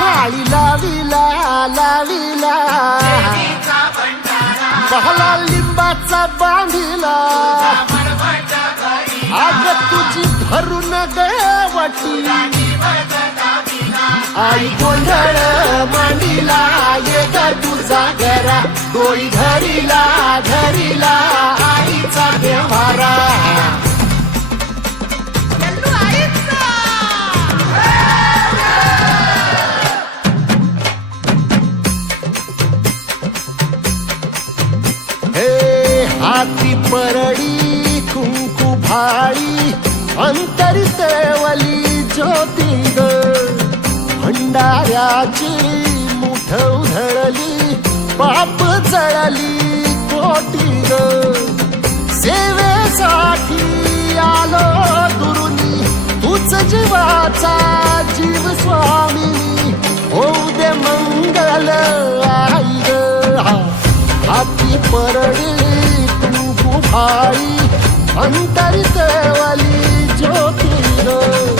माळी लाविला लाविला पहला लिंबाचा बांधिला आग तुझी भरून गवटी आई गोंधळ मांडीला ये ग तुझा घरा डोळी धरीला धरीला आईचा देवारा हाती परडी कुंकू भाळी अंतरी तेवली ज्योती ग भंडाऱ्याची मुठ उधळली पाप जळली कोटी ग सेवेसाठी आलो दुरुनी तूच जीवाचा जीव स्वामी होऊ दे मंगल आई ग हाती परडी कुंकू भाळी अंतरी तेवली ज्योती ग